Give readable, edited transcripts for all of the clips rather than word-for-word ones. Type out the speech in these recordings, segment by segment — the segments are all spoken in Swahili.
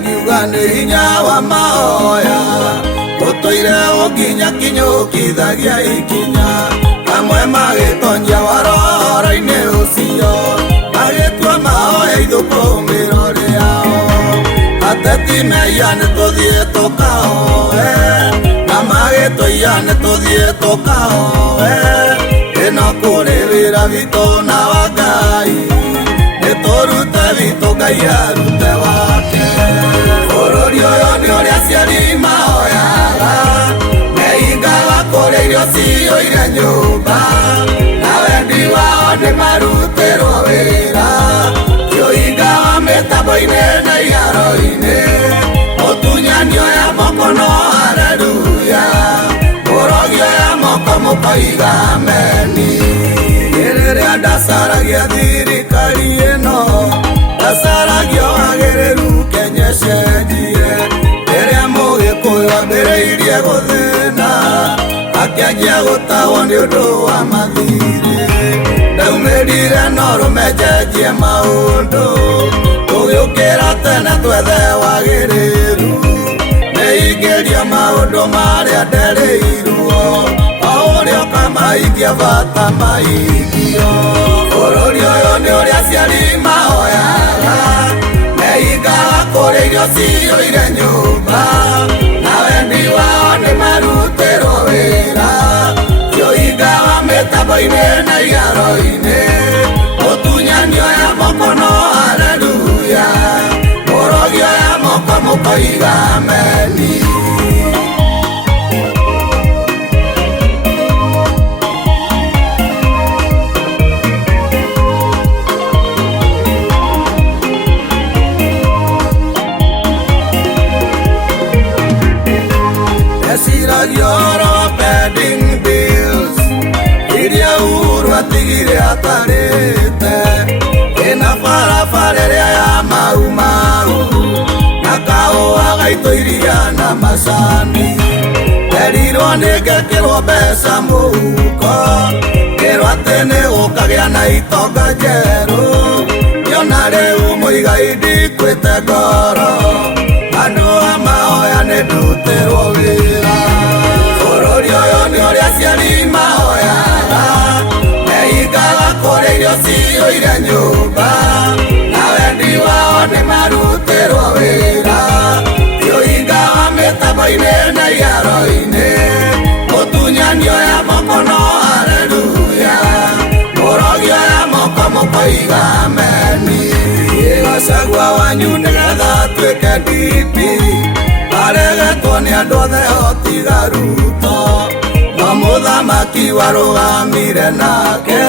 ngiuga nĩ hinya wa mahoya ũtũire ũnginya kinyũkithagia ikinya amwe magĩtongia waroro-inĩ ũcio magĩtua mahoya ithũkũmĩro rĩao ateti meia nĩtũthiĩ tũkahoe na magĩtũia nĩtũthiĩ tũkahoe ĩno kũrĩ wĩra witũ na wa Ngai nĩtũrute witũ Ngai arute wake bũrũri ũyũ nĩ ũrĩa aciari mahoyaga meigaga kũrĩa irio ciyũire nyũmba na wendi wao nĩ marutĩrwo wĩra kĩũinga wa mĩtambo-inĩ na iharo-inĩ mũtunyanio ya moko no haleluya mũrogio ya moko mũkoiga ameni rĩrĩa ndacaragia thirikari ĩno ndacaragia wagĩrĩru Kenya cenjie rĩrĩa mũgĩkũyũ ambĩrĩirie gũthĩna akĩanjia gũtahwo nĩ ũndũ wa mathirĩ ndaumĩrire no rũmenjenjie maũndũ tũgĩũkĩra tene twethe wagĩrĩru nĩingĩrio maũndũ marĩa nderĩirwo o ũrĩa ũkamaikia bata maigio bũrũri ũyũ nĩ ũrĩa aciari mahoyaga meigaga kũrĩa irio ciyũire nyũmba na wendi wao nĩ marutĩrwo wĩra kĩũinga wa mĩtambo-inĩ na iharo-inĩ mũtunyanio ya moko no haleluya mũrogio ya moko mũkoiga ameni pending bills iria Uhuru atigire atarĩte ĩna barabara ĩrĩa ya mau na kahũa gaitũ iria na macani nderirwo nĩngekĩrwo mbeca mũhuko ngĩrwo atĩ nĩgũkagĩa na itonga njerũ nyona rĩu mũigai ndikwĩte ngoro andũ a mahoya nĩndutĩrwo wĩra bũrũri ũyũ nĩ ũrĩa aciari mahoyaga meigaga kũrĩa irio ciyũire nyũmba na wendi wao nĩ marutĩrwo wĩra kĩũinga wa mĩtambo-inĩ na iharo-inĩ mũtunyanio ya moko no haleluya mũrogio ya moko mũkoiga ameni Gachagua wanyu nĩgetha atuĩke DP aregetwo nĩ andũ othe otiga Ruto no mũthamaki warũgamire nake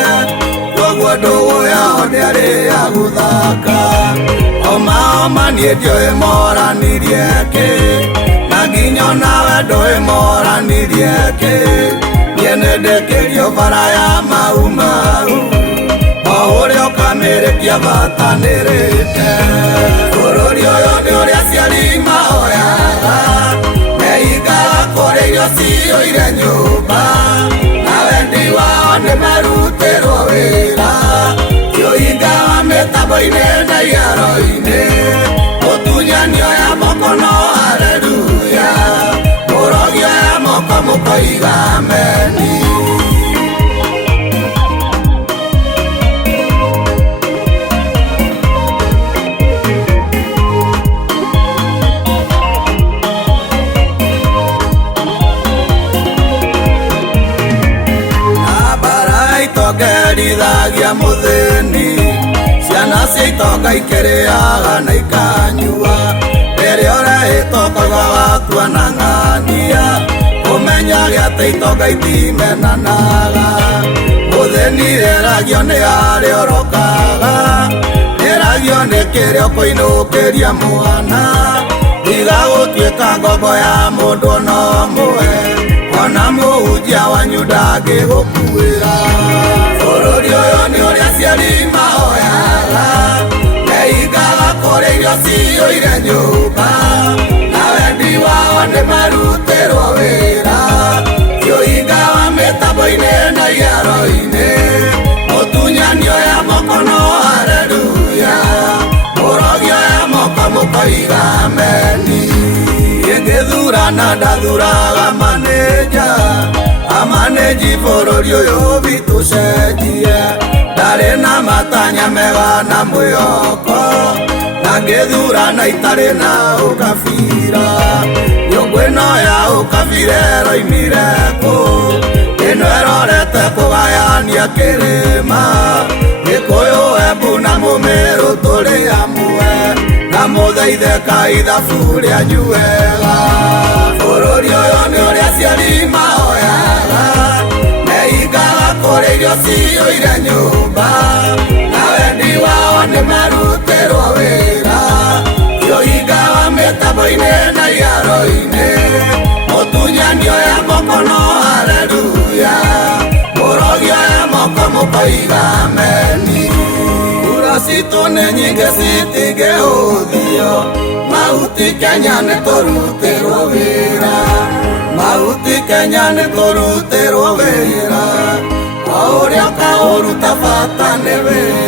koguo ndũgũ yao ndĩarĩ ya gũthaka oma niĩ ndiũĩ moranirie kĩ na nginya onawe ndũĩ moranirie kĩ niĩ nĩndĩkĩrio bara ya mau o ũrĩa ũkamĩrĩkia batanĩrĩte bũrũri ũyũ nĩ ũrĩa aciari mahoyaga meigaga kũrĩa irio ciyũire nyũmba na wendi wao nĩ marutĩrwo wĩra kĩũinga wa mĩtambo-inĩ na iharo-inĩ mũtunyanio ya moko no haleluya mũrogio ya moko mũkoiga ameni ngerithagia mũthĩni ciana cia itonga ikĩrĩaga na ikanyua rĩrĩa ũrehĩtwo koiga wakua na ng'ania ũmenyage atĩ itonga itimenanaga mũthĩni rĩeragio nĩ harĩa ũrokaga rĩeragio nĩ kĩrĩa ũkũinũkĩria mwana tiga gũtuĩka ngombo ya mũndũ ona ũmwe ona mũhunjia wanyu ndangĩgũkuĩra bũrũri ũyũ nĩ ũrĩa aciari mahoyaga meigaga kũrĩa irio ciyũire nyũmba na wendi wao nĩ marutĩrwo wĩra kĩũinga wa mĩtambo-inĩ na iharo-inĩ mũtunyanio ya moko no haleluya mũrogio ya moko mũkoiga ameni na ndathuraga maneja amaneji bũrũri ũyũ witũ cenjie ndarĩ na matanya mega na mwĩhoko na ngĩthurana itarĩ na ũkabira nyũngũ ĩno ya ũkabira ĩroimire kũ ĩno ĩrorete kũgayania kĩrĩma Gĩkũyũ Embu na Mũmĩrũ tũrĩ amwe na mũthaithĩka ithabu rĩanyu wega bũrũri ũyũ nĩ ũrĩa aciari mahoyaga meigaga kũrĩa irio ciyũire nyũmba na wendi wao nĩ marutĩrwo wĩra tiohingaga mĩtambo-inĩ na iaro-inĩ mũtunyani oya moko no haleluya mũrogi oya moko mũkoiga ameni kura citũ nĩ nyingĩ citingĩhũthio mahuti Kenya nĩ tũrutĩrwo wĩra mahuti Kenya nĩ tũrutĩrwo wĩra o ũrĩa ũkaũruta bata nĩ wĩra